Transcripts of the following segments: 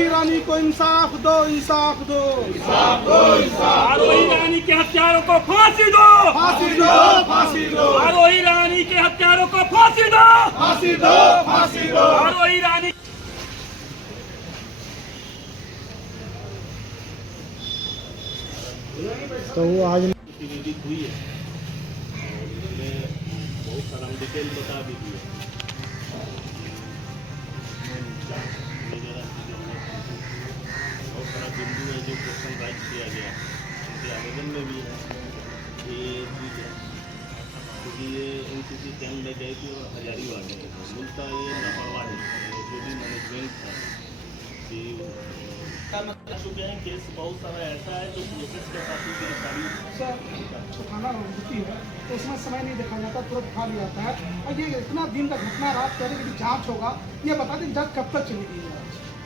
आरोही रानी को इंसाफ दो, इंसाफ दो, इंसाफ दो, आरोही रानी के हत्यारों को फांसी दो, फांसी दो, फांसी दो, आरोही रानी के हत्यारों को फांसी दो, फांसी दो, फांसी दो। आरोही रानी। तो वो आज हुई है और उसमें बहुत सारा हम डिटेल बता भी दिए। बहुत सारा बिंदु है जो क्वेश्चन राइज किया गया, उनके आवेदन में भी है ये चीज़ है, क्योंकि ये NCC कैंप में गए थे और हजारीबाग गए थे। मुद्दा ये लापरवाही जो भी मैनेजमेंट है कि चुके हैं। केस बहुत सारा ऐसा है जो प्रोसेस के साथ ही गिरफ्तारी थाना होती है तो उसमें समय नहीं देखा जाता, तुरंत उठा लिया जाता है। और ये इतना दिन का घटना रात कह रहे कि जांच होगा, ये बता दें जज कब तक चलेगी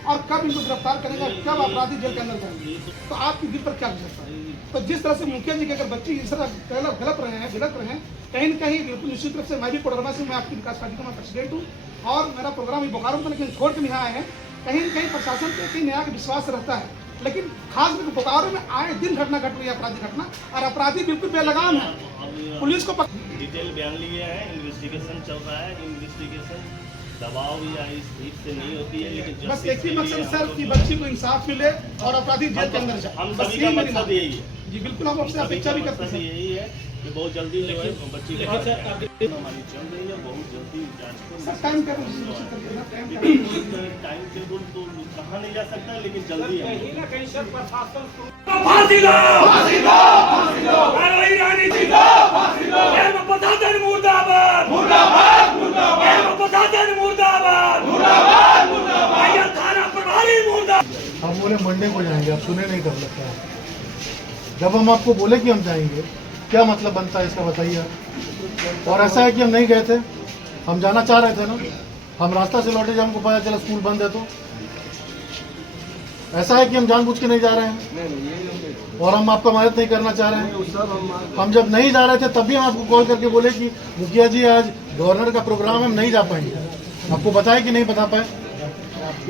और कब इनको गिरफ्तार करेगा, कब अपराधी जेल के अंदर जाएंगे, तो आपकी दिल पर क्या गुजरता है? तो जिस तरह से मुखिया जी के अगर बच्चे इस तरह गलत रहे हैं, कहीं न कहीं बिल्कुल निश्चित रूप से मैं भी कोडरमा से, मैं आपकी विकास पार्टी का मैं प्रेसिडेंट हूँ और मेरा प्रोग्राम बोकारो में, लेकिन छोड़ के यहाँ आए हैं। कहीं न कहीं प्रशासन पे कहीं नया विश्वास रहता है, लेकिन खासकर बोकारो में आए दिन घटना घट रही है, अपराधी घटना, और अपराधी बिल्कुल बेलगाम है। पुलिस को डिटेल बयान लिए हैं, इन्वेस्टिगेशन चल रहा है। इन्वेस्टिगेशन दबाव या इस चीज से नहीं होती है, लेकिन बस एक ही मकसद सर कि बच्ची को इंसाफ मिले और अपराधी जेल के अंदर जाए। हम सभी का मकसद यही है जी, बिल्कुल हम आपसे अपेक्षा भी करते हैं। यही है कि बहुत जल्दी जो है बच्ची की हमारी चल रही है, बहुत जल्दी जांच को टाइम टेबल तो कहा नहीं जा सकता, लेकिन जल्दी फांसी दो, फांसी दो, फांसी दो, आरोही रानी जी को फांसी दो, प्रशासन मुर्दाबाद, मुर्दाबाद, मुर्दाबाद, प्रशासन मुर्दाबाद, मुर्दाबाद, मुर्दाबाद, थाना प्रभारी मुर्दाबाद। हम बोले मंडे को जाएंगे, आप सुने नहीं कर लगता है। जब हम आपको बोले कि हम जाएंगे, क्या मतलब बनता है इसका बताइए। और ऐसा है कि हम नहीं गए थे, हम जाना चाह रहे थे ना, हम रास्ता से लौटे जब हमको पता चला स्कूल बंद है। तो ऐसा है कि हम जानबूझ के नहीं जा रहे हैं और हम आपका मदद नहीं करना चाह रहे हैं। हम जब नहीं जा रहे थे तब भी हम आपको कॉल करके बोले कि मुखिया जी आज गवर्नर का प्रोग्राम हम नहीं जा पाएंगे, आपको बताया कि नहीं बता पाए।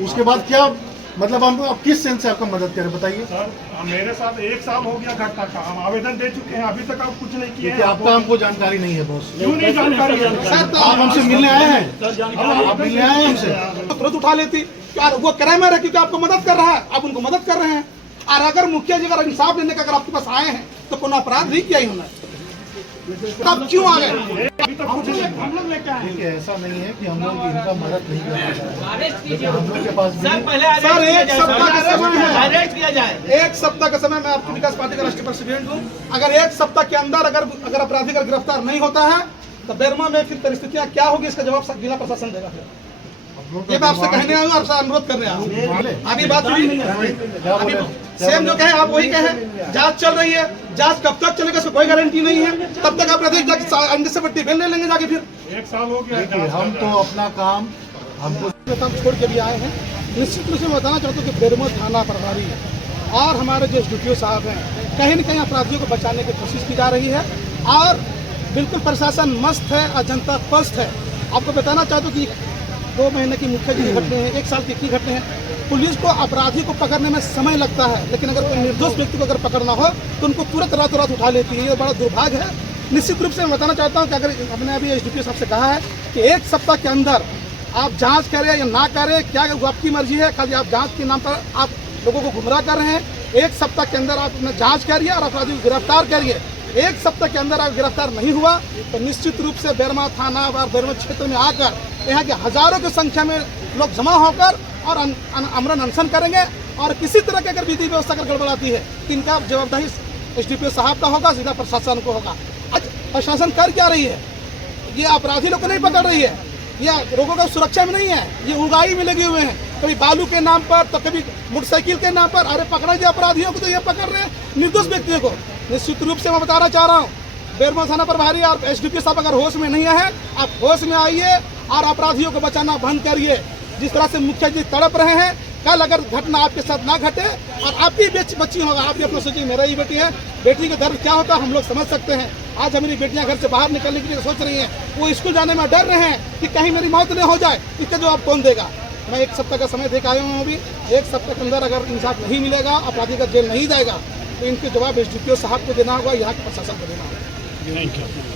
उसके बाद क्या मतलब हम आप किस सेंस से आपका मदद करें बताइए। सर मेरे साथ 1 साल हो गया घटना का, हम आवेदन दे चुके हैं, अभी तक आप कुछ नहीं किए हैं। आपका हमको जानकारी नहीं है बॉस। क्यों नहीं जानकारी है सर? तो आप हमसे मिलने आए हैं, आप मिलने आए हैं हमसे, तुरंत उठा लेती यार, वो क्राइमर है क्योंकि आपको मदद कर रहा है, आप उनको मदद कर रहे हैं। और अगर मुखिया जी अगर इंसाफ लेने का अगर आपके पास आए हैं तो कोई अपराध नहीं किया ही होना, तब क्यों आ गए? हम लोग लेके आए देखिए ऐसा नहीं है कि हम लोग इनका मदद नहीं करना चाहते। हम लोग के पास भी सर 1 सप्ताह का समय है, 1 सप्ताह का समय। मैं आपकी विकास पार्टी का राष्ट्रीय प्रेसिडेंट हूँ। अगर 1 सप्ताह के अंदर अगर अपराधी का गिरफ्तार नहीं होता है तो बेरमा में फिर परिस्थितियाँ क्या होगी, इसका जवाब जिला प्रशासन देगा। ये मैं आपसे कहने आऊँ, आपसे अनुरोध करने आऊँ। अभी बात हुई अभी सेम जो कहे आप वही कहे, जांच चल रही है, जांच कब तक चलेगा इसको कोई गारंटी नहीं है। तब तक आप अंडे से बट्टी बेल ले लेंगे जाके फिर। 1 साल हो गया। हम तो अपना काम हमको छोड़ के भी आए हैं। निश्चित रूप से मैं बताना चाहता हूँ कि बेरमो थाना प्रभारी और हमारे जो SDPO साहब हैं, कहीं न कहीं अपराधियों को बचाने की कोशिश की जा रही है और बिल्कुल प्रशासन मस्त है और जनता पस्त है। आपको बताना चाहता हूँ कि 2 महीने की मुखिया जी की घटना है, 1 साल की घटना है। पुलिस को अपराधी को पकड़ने में समय लगता है, लेकिन अगर कोई निर्दोष व्यक्ति को अगर पकड़ना हो तो उनको तुरंत रातों रात उठा लेती है। ये बड़ा दुर्भाग्य है। निश्चित रूप से मैं बताना चाहता हूँ कि अगर हमने अभी SDPO साहब से कहा है कि 1 सप्ताह के अंदर आप जांच करें या ना करें, क्या आपकी मर्जी है, खाली आप जांच के नाम पर आप लोगों को गुमराह कर रहे हैं। 1 सप्ताह के अंदर आप अपना जांच करिए और अपराधी को गिरफ्तार करिए। 1 सप्ताह के अंदर आप गिरफ्तार नहीं हुआ तो निश्चित रूप से बेरमा थाना और बेरमा क्षेत्र में आकर यहाँ के हजारों की संख्या में लोग जमा होकर और अमरन अनशन करेंगे। और किसी तरह की अगर विधि व्यवस्था अगर गड़बड़ाती है तो इनका जवाबदारी SDPO साहब का होगा, जिला प्रशासन को होगा। आज प्रशासन कर क्या रही है? ये अपराधी लोग को नहीं पकड़ रही है, ये लोगों का सुरक्षा में नहीं है, ये उगाही में लगे हुए हैं। कभी बालू के नाम पर तो कभी मोटरसाइकिल के नाम पर। अरे पकड़ा जाए अपराधियों को तो ये पकड़ रहे हैं निर्दोष व्यक्तियों को। निश्चित रूप से मैं बताना चाह रहा हूँ, बेरमो थाना प्रभारी और SDPO साहब अगर होश में नहीं है, आप होश में आइए और अपराधियों को बचाना बंद करिए। जिस तरह से मुखिया जी तड़प रहे हैं, कल अगर घटना आपके साथ ना घटे और आपकी बच्ची होगा, आप भी अपना सोचिए, मेरा ही बेटी है, बेटी का दर्द क्या होता है हम लोग समझ सकते हैं। आज हमारी बेटियां घर से बाहर निकलने के लिए सोच रही हैं, वो स्कूल जाने में डर रहे हैं कि कहीं मेरी मौत न हो जाए, इसका जवाब कौन देगा? मैं 1 सप्ताह का समय दे के आया हूँ। अभी 1 सप्ताह के अंदर अगर इंसाफ नहीं मिलेगा, अपराधी का जेल नहीं जाएगा, तो इनके जवाब SDPO साहब को देना होगा, यहाँ के प्रशासन को देना होगा।